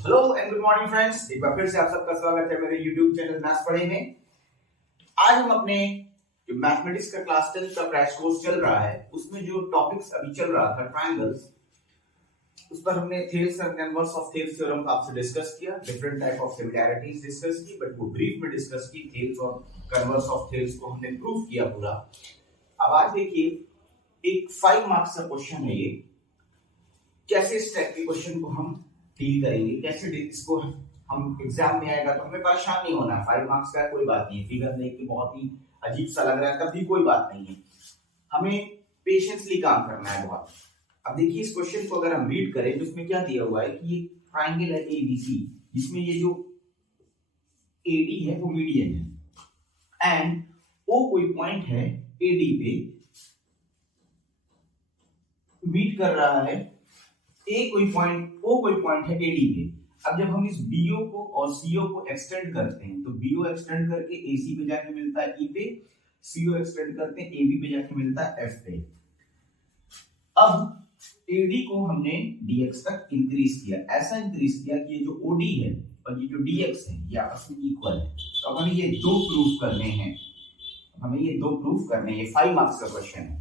Hello and good morning friends, एक बार फिर से आप सबका स्वागत है मेरे YouTube चैनल मैथ्स पढ़े में। आज हम अपने जो मैथमेटिक्स का क्लास 10 का क्रैश कोर्स चल रहा है उसमें जो टॉपिक्स अभी चल रहा था ट्रायंगल्स, उस पर हमने Thales and converse of Thales theorem का आपसे डिस्कस किया, different type of similarities discuss की, बट वो ब्रीफ में डिस्कस की। थेल्स और कन्वर्स ऑफ थेल्स को हमने प्रूव किया पूरा। अब आज देखिए एक 5 मार्क्स का क्वेश्चन है ये। कैसे इस टाइप के क्वेश्चन को हम डील करेंगे, कैसे इसको हम एग्जाम में आएगा तो हमें परेशान नहीं होना। 5 मार्क्स का कोई बात नहीं है, फिगर देख के बहुत ही अजीब सा लग रहा है तब भी कोई बात नहीं है, हमें पेशेंसली काम करना है बहुत। अब देखिए इस क्वेश्चन को अगर हम रीड करें तो इसमें क्या दिया हुआ है कि ये ट्राइंगल है एबीसी, जिसमें ये जो एडी है वो मीडियन है एंड ओ कोई पॉइंट है एडी पे मीट कर रहा है, ए कोई पॉइंट ओ कोई पॉइंट है एडी पे। अब जब हम इस बीओ को और सीओ को एक्सटेंड करते हैं तो बीओ एक्सटेंड करके एसी पे जाके मिलता है ई पे, सीओ एक्सटेंड करते हैं एबी पे जाके मिलता है एफ पे। अब एडी को हमने डीएक्स तक इंक्रीज किया, ऐसा इंक्रीज किया कि ये जो ओडी है और ये जो डीएक्स है ये आपस में इक्वल है। तो अब हमें ये दो प्रूफ करने हैं, ये 5 मार्क्स का क्वेश्चन है।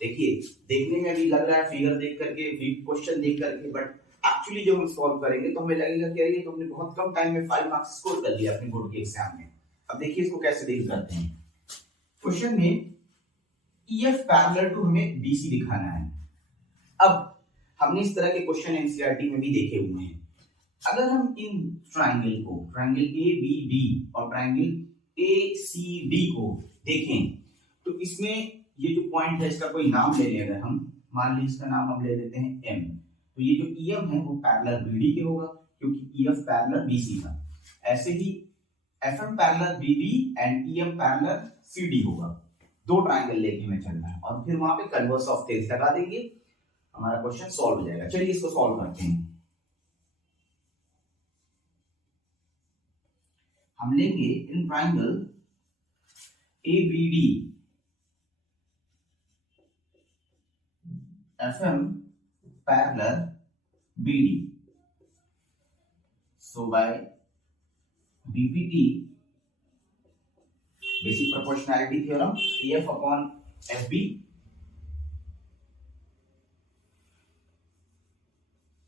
देखिए देखने में भी लग रहा है फिगर देख करके, क्वेश्चन देख करके, बट एक्चुअली जब हम सॉल्व करेंगे तो हमें लगेगा कि ये तो हमने बहुत कम टाइम में 5 मार्क्स स्कोर कर लिया अपने बोर्ड के एग्जाम में। अब देखिए इसको कैसे डील करते हैं। क्वेश्चन में EF पैरेलल टू हमें BC दिखाना है। अब हमने इस तरह के क्वेश्चन एनसीईआरटी में भी देखे हुए हैं। अगर हम इन ट्राइंगल को, ट्राइंगल ABD और ट्राइंगल ACD को देखें तो इसमें ये जो पॉइंट है इसका कोई नाम ले लें, अगर हम मान लीजिए इसका नाम हम ले लेते हैं M, तो ये जो EM है वो पैरेलल BD के होगा क्योंकि EF पैरेलल BC था। ऐसे ही FM parallel BD and EM parallel CD होगा। दो ट्राइंगल लेके हमें चलना है और फिर वहां पे कन्वर्स ऑफ थेल्स लगा देंगे, हमारा क्वेश्चन सॉल्व हो जाएगा। चलिए इसको सॉल्व करते हैं। हम लेंगे in triangle ABD FM parallel BD. So by BPT, basic proportionality theorem, AF upon FB,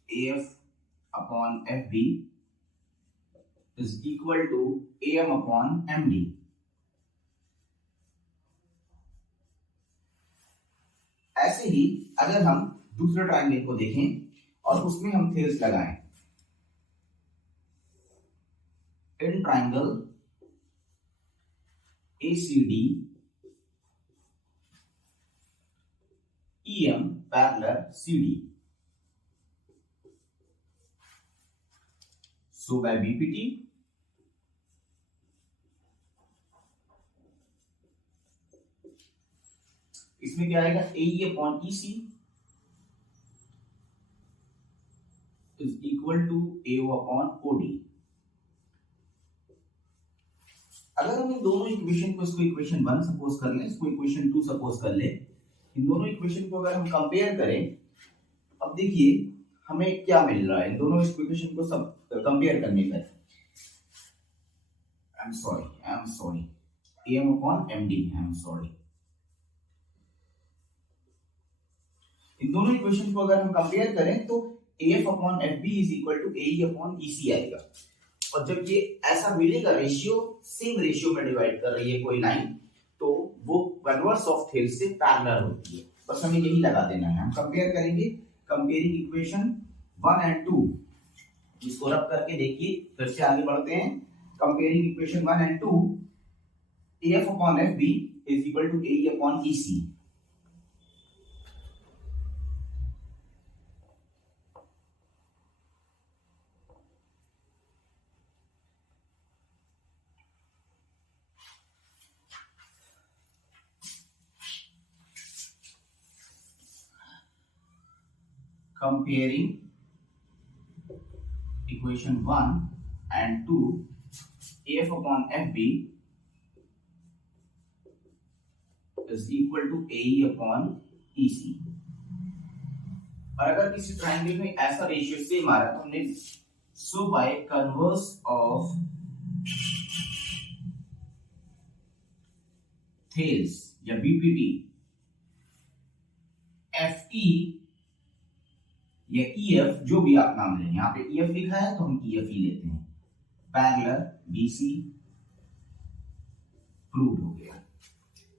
AF upon FB is equal to AM upon MD. ऐसे ही अगर हम दूसरे ट्राइंगल को देखें और उसमें हम थेल्स लगाएं, in triangle ACD EM parallel CD, so by BPT इसमें क्या आएगा, AE upon EC is equal to AO upon OD। अगर हम इन दोनों इक्वेशन को, इसको इक्वेशन 1 सपोज कर लें, इसको इक्वेशन 2 सपोज कर लें, इन दोनों इक्वेशन को अगर हम कंपेयर करें, अब देखिए हमें क्या मिल रहा है इन दोनों इक्वेशन को सब कंपेयर करने पर। I am sorry AM upon MD, I am sorry. इन दोनों इक्वेशन को अगर हम कंपेयर करें तो AF upon FB is equal to AE upon EC आएगा। और जब ये ऐसा मिलेगा, रेशियो सेम रेशियो में डिवाइड कर रही है कोई लाइन, तो वो कन्वर्स ऑफ थेल्स से पैरेलल होती है। बस हमें यही लगा देना है। हम कंपेयर करेंगे, कंपेयरिंग इक्वेशन 1 एंड 2, इसको रब करके देखिए, फिर से आगे बढ़ते हैं। Comparing equation 1 and 2, AF upon FB is equal to AE upon EC। Comparing equation 1 and 2, AF upon FB is equal to AE upon EC। और अगर किसी ट्राइंगल में ऐसा रेशियो सेम आ रहा है तो हमने So by converse of Thales या BPT, FE या EF जो भी आप नाम लें, यहाँ पे EF लिखा है तो हम EF ही लेते हैं, पैरेलल BC प्रूव्ड हो गया।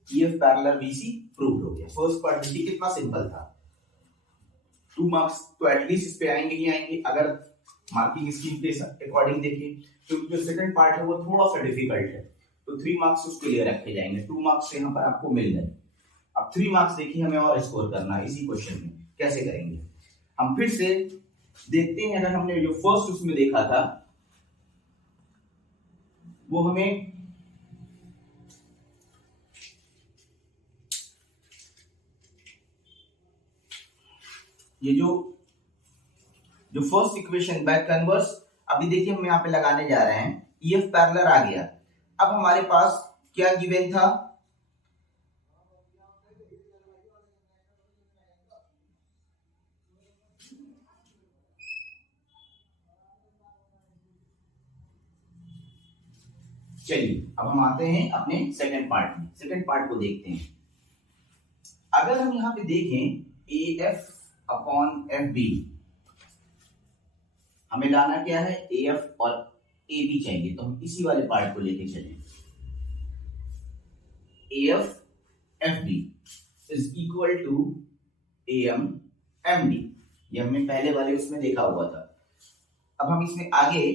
EF पैरेलल BC प्रूव्ड हो गया। फर्स्ट पार्ट देखिए कितना सिंपल था। 2 मार्क्स तो एटलीस्ट इस पे आएंगे ही आएंगे अगर मार्किंग स्कीम के अकॉर्डिंग देखें, क्योंकि जो सेकंड पार्ट है वो थोड़ा सा डिफिकल्ट है, तो 3 मार्क्स उसके लिए रखे जाएंगे। 2 मार्क्स यहाँ पर आपको मिल गए। अब 3 मार्क्स देखिए हमें और स्कोर करना है इसी क्वेश्चन में। कैसे करेंगे हम फिर से देखते हैं। अगर हमने जो फर्स्ट उसमें देखा था वो हमें ये जो फर्स्ट इक्वेशन बाय कन्वर्स, अभी देखिए हम यहाँ पे लगाने जा रहे हैं। EF पैरेलल आ गया। अब हमारे पास क्या गिवन था, चलिए अब हम आते हैं अपने सेकंड पार्ट में। सेकंड पार्ट को देखते हैं। अगर हम यहाँ पे देखें AF अपॉन FB, हमें लाना क्या है, AF और AB चाहिए, तो हम इसी वाले पार्ट को लेके चलें। AF FB is equal to AM MD, ये हमने पहले वाले उसमें देखा हुआ था। अब हम इसमें आगे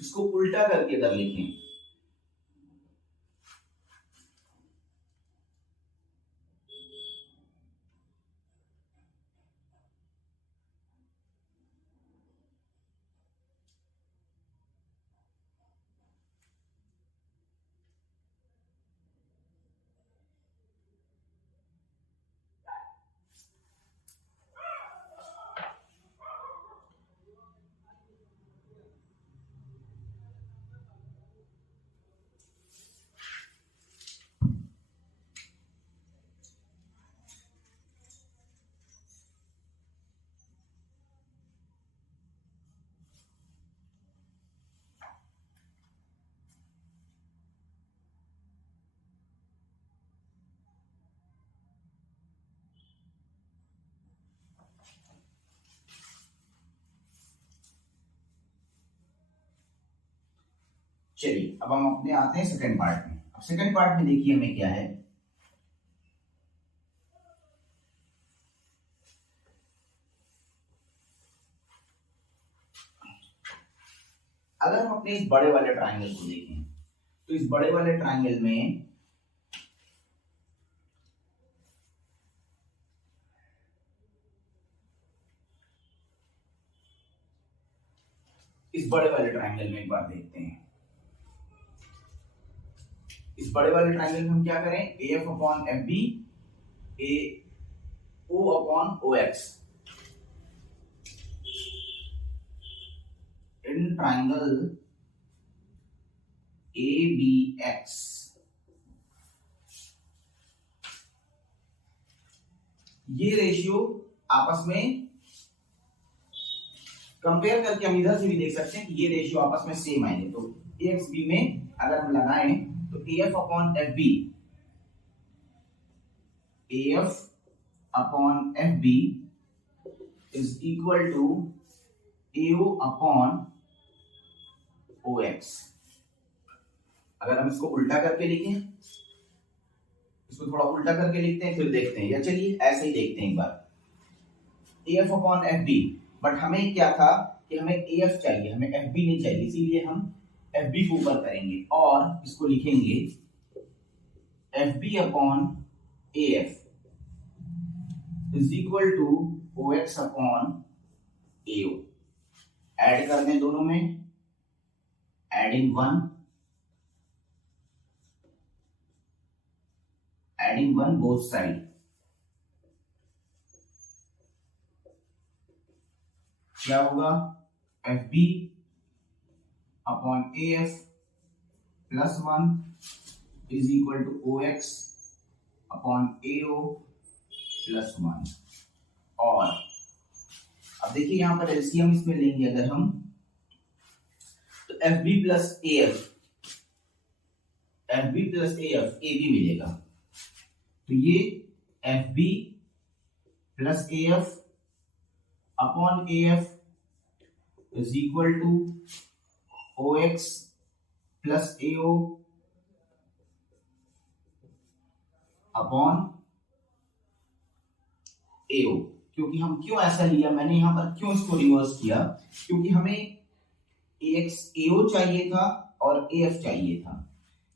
इसको उल्टा करके अगर लिखें, चलिए अब हम अपने आते हैं सेकंड पार्ट में। अब सेकंड पार्ट में देखिए हमें क्या है, अगर हम अपने इस बड़े वाले ट्रायंगल को देखें तो इस बड़े वाले ट्रायंगल में एक बार देखते हैं। इस बड़े वाले ट्रायंगल में हम क्या करें, AF upon FB, O upon OX in triangle ABX, ये रेशियो आपस में कंपेयर करके हम इधर से भी देख सकते हैं कि ये रेशियो आपस में सेम आएंगे। तो AXB में अगर हम लगाएं तो AF upon FB, AF upon FB is equal to AO upon OX। अगर हम इसको उल्टा करके लिखें, इसको थोड़ा उल्टा करके लिखते हैं फिर देखते हैं, या चलिए ऐसे ही देखते हैं एक बार। AF अपॉन FB, बट हमें क्या था कि हमें AF चाहिए, हमें FB नहीं चाहिए, इसीलिए हम FB को ऊपर करेंगे और इसको लिखेंगे FB upon AF is equal to OX upon AO। Add कर दें दोनों में, एडिंग 1 बोथ साइड, क्या होगा, FB upon AF plus 1 is equal to OX upon AO plus 1। और अब देखिए यहाँ पर एलसीएम इसमें लेंगे अगर हम, तो F B plus A F, F B plus A F, A B मिलेगा। तो ये F B plus A F upon A F is equal to O X plus A O upon A O. क्योंकि हम क्यों ऐसा लिया, मैंने यहां पर क्यों इसको रिवर्स किया, क्योंकि हमें ए एक्स ए ओ चाहिए था और ए एफ चाहिए था,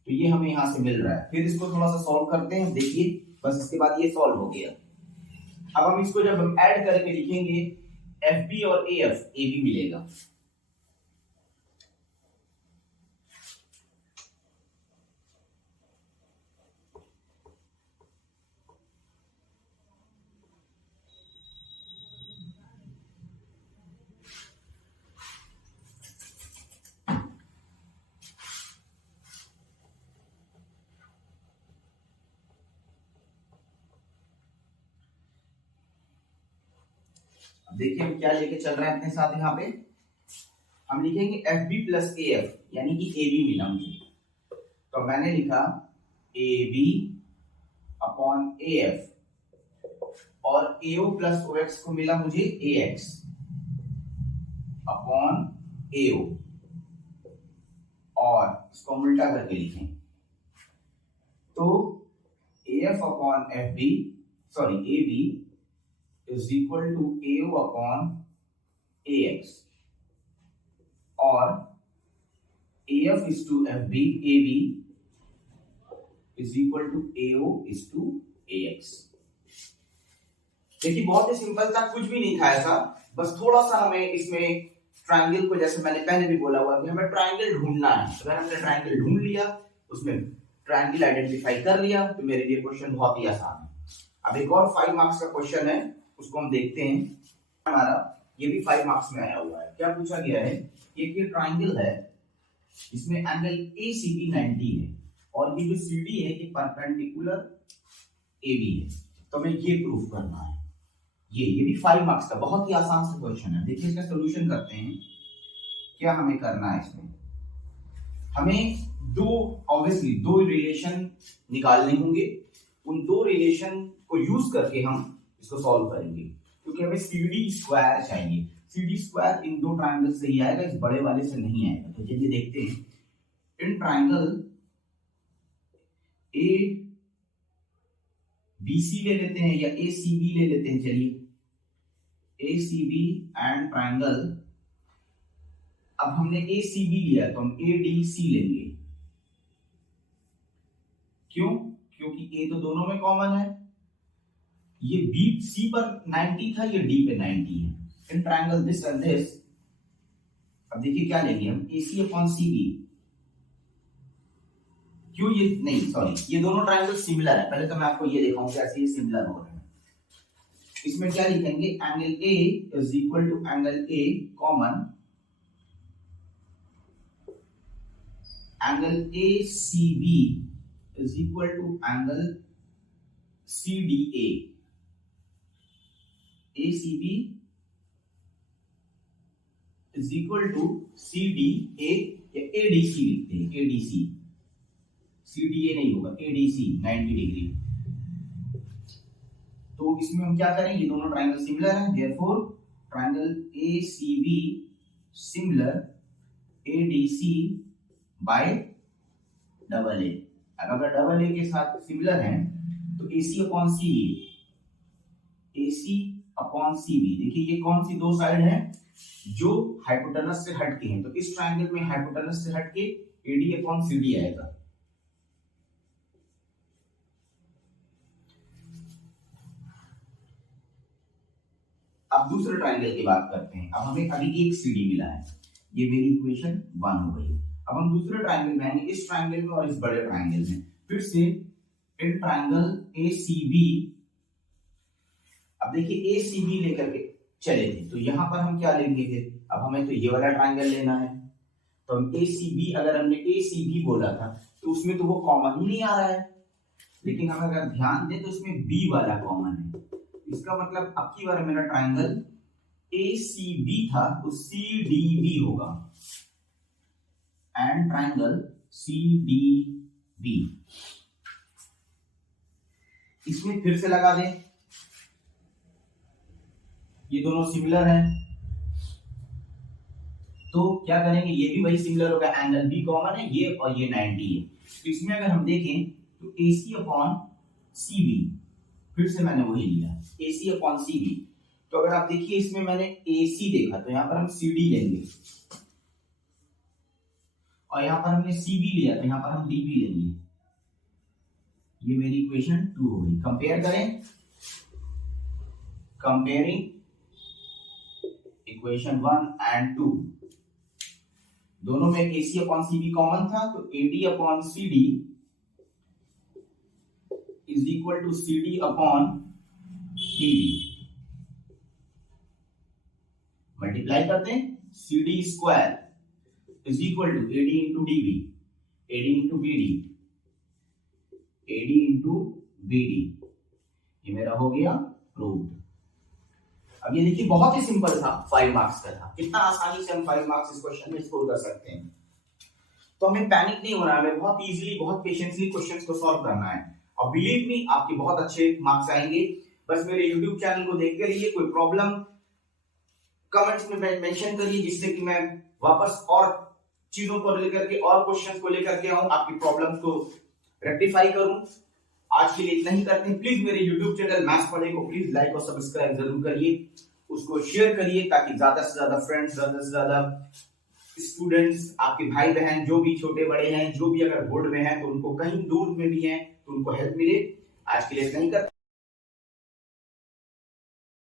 तो ये हमें यहां से मिल रहा है। फिर इसको थोड़ा सा सॉल्व करते हैं, देखिए बस इसके बाद ये सॉल्व हो गया। अब हम इसको जब हम ऐड करके लिखेंगे एफ बी और ए एफ, ए बी मिलेगा। देखिए हम क्या लेके चल रहे हैं अपने साथ, यहाँ पे हम लिखेंगे F B plus A F, यानी कि ए बी मिला मुझे। तो मैंने लिखा A B upon A F और A O plus O x को मिला मुझे ए एक्स अपॉन ए ओ, और इसको हम उल्टा करके लिखें तो A F upon F B, sorry A B is equal to AO upon AX, और AF is to FB, AB is equal to AO is to AX। देखिए बहुत ही सिंपल था, कुछ भी नहीं था ऐसा, बस थोड़ा सा हमें इसमें ट्रायंगल को, जैसे मैंने पहले भी बोला हुआ कि हमें ट्रायंगल ढूंढना है। अगर हमने ट्रायंगल ढूंढ लिया, उसमें ट्रायंगल आइडेंटिफाई कर लिया, तो मेरे लिए क्वेश्चन बहुत ही आसान है। अब एक और 5 मार्क्स का क्वेश्चन है, उसको हम देखते हैं। हमारा ये भी 5 मार्क्स में आया हुआ है। क्या पूछा गया है, ये ट्रायंगल है, इसमें एंगल ACB 90 है और ये जो CD है ये परपेंडिकुलर AB है, तो हमें ये प्रूफ करना है। ये भी 5 मार्क्स का बहुत ही आसान सा क्वेश्चन है। देखिए इसका सॉल्यूशन करते हैं। क्या हमें करना है, इसमें हमें ऑब्वियसली दो रिलेशन निकालने होंगे। उन दो रिलेशन को यूज करके हम इसको सॉल्व करेंगे, क्योंकि हमें CD स्क्वायर चाहिए। CD स्क्वायर इन दो ट्रायंगल से ही आएगा, इस बड़े वाले से नहीं आएगा। तो चलिए देखते हैं, इन ट्रायंगल ABC ले लेते हैं या ACB ले लेते हैं। चलिए ACB एंड ट्रायंगल, अब हमने ACB लिया तो हम ADC लेंगे। क्यों, क्योंकि A तो दोनों में कॉमन है, ये बी सी पर 90 था, ये डी पे 90 है। In triangle this and this, अब देखिए क्या लेंगे हम, AC अपॉन CB। क्यों, ये नहीं, सॉरी, ये दोनों ट्रायंगल सिमिलर है। पहले तो मैं आपको ये दिखाऊं कैसे ये सिमिलर हो रहे हैं। इसमें क्या लिखेंगे, angle A is equal to angle A common angle ACB is equal to angle CDA। ACB is equal to CDA या ADC लिखते हैं, ADC, CDA नहीं होगा, ADC 90 डिग्री। तो इसमें हम क्या करें, ये दोनों ट्रायंगल सिमिलर हैं, therefore triangle ACB similar ADC bye double A। अगर डबल A के साथ सिमिलर हैं तो AC upon CB, AC upon CB। देखिए ये कौन सी दो साइड है जो हाइपोटेनस से हटके हैं, तो इस ट्रायंगल में हाइपोटेनस से हटके AD अपॉन CD आएगा। अब दूसरे ट्रायंगल की बात करते हैं। अब हमें अभी एक CD मिला है, ये मेरी इक्वेशन 1 हो गई। अब हम दूसरे ट्रायंगल में आएंगे, इस ट्रायंगल में और इस बड़े ट्रायंगल में। फिर से इन ट्रायंगल ACB, अब देखिए ACB लेकर के चले थे, तो यहां पर हम क्या लेंगे फिर, अब हमें तो ये वाला ट्रायंगल लेना है। तो हम ACB, अगर हमने ACB बोला था तो उसमें तो वो कॉमन ही नहीं आ रहा है, लेकिन हम अगर ध्यान दें तो इसमें B वाला कॉमन है। इसका मतलब अब की बार मेरा ट्रायंगल ACB था तो CDB होगा, एंड ट्राइंगल CDB। इसमें फिर से लगा दें, ये दोनों सिमिलर हैं तो क्या करेंगे, ये भी वही सिमिलर होगा, एंगल बी कॉमन है, ये और ये 90 है। तो इसमें अगर हम देखें तो AC अपॉन CB, फिर से मैंने वही लिया AC अपॉन CB। तो अगर आप देखिए इसमें मैंने AC देखा तो यहां पर हम CD लेंगे, और यहां पर हमने CB लिया तो यहां पर हम DB लेंगे। ये मेरी इक्वेशन 2 हो गई। कंपेयर करें, कंपेयरिंग इक्वेशन 1 एंड 2, दोनों में AC अपॉन CB कॉमन था तो AD upon CD is equal to CD upon DB। Multiply करते हैं, CD square is equal to AD into DB, AD into BD, AD into BD। ये मेरा हो गया प्रूव्ड। अब ये देखिए बहुत ही सिंपल था, 5 मार्क्स का था। कितना आसानी से हम 5 मार्क्स इस क्वेश्चन में स्कोर कर सकते हैं। तो हमें पैनिक नहीं होना है, हमें बहुत इजीली, बहुत पेशेंसली क्वेश्चंस को सॉल्व करना है, और बिलीव मी आपके बहुत अच्छे मार्क्स आएंगे। बस मेरे YouTube चैनल को देखते रहिए, कोई प्रॉब्लम कमेंट्स में मेंशन करिए, जिससे कि मैं वापस और चीजों को लेकर के और क्वेश्चंस को लेकर के आऊं, आपकी प्रॉब्लम्स को रेक्टिफाई करूं। आज के लिए इतना ही करते हैं। प्लीज मेरे YouTube चैनल मैथ्स पढ़े को प्लीज लाइक और सब्सक्राइब जरूर करिए, उसको शेयर करिए, ताकि ज्यादा से ज्यादा फ्रेंड्स, ज्यादा से ज्यादा स्टूडेंट्स, आपके भाई बहन जो भी छोटे बड़े हैं, जो भी अगर बोर्ड में हैं तो उनको, कहीं दूर में भी हैं तो उनको हेल्प मिले। आज के लिए इतना ही करते हैं।